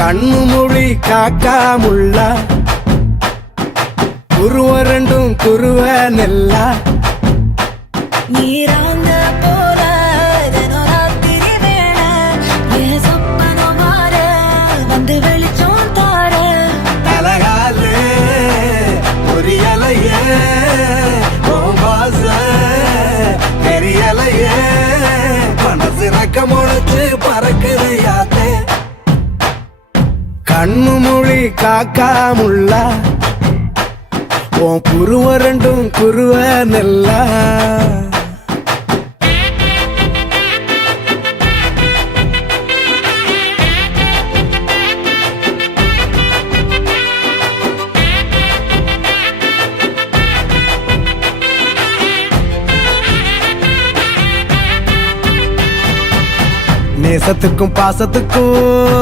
கண்ணு மொழி காக்காமுள்ள குருவ ரெண்டும் குருவ நெல்லா நீராங்க போல தினராத்திரி வேண என் சொப்பனோ மாற வந்து வெளிச்சம் தார தலகாலே பொரியலையே ஓம்பாச பெரியலையே மனசு ரக்க முளைச்சு பறக்குது யாத்தே கண்ணு மொழி காக்காமுள்ள உன் குருவ ரெண்டும் குருவ நெல்லா நேசத்துக்கும் பாசத்துக்கும்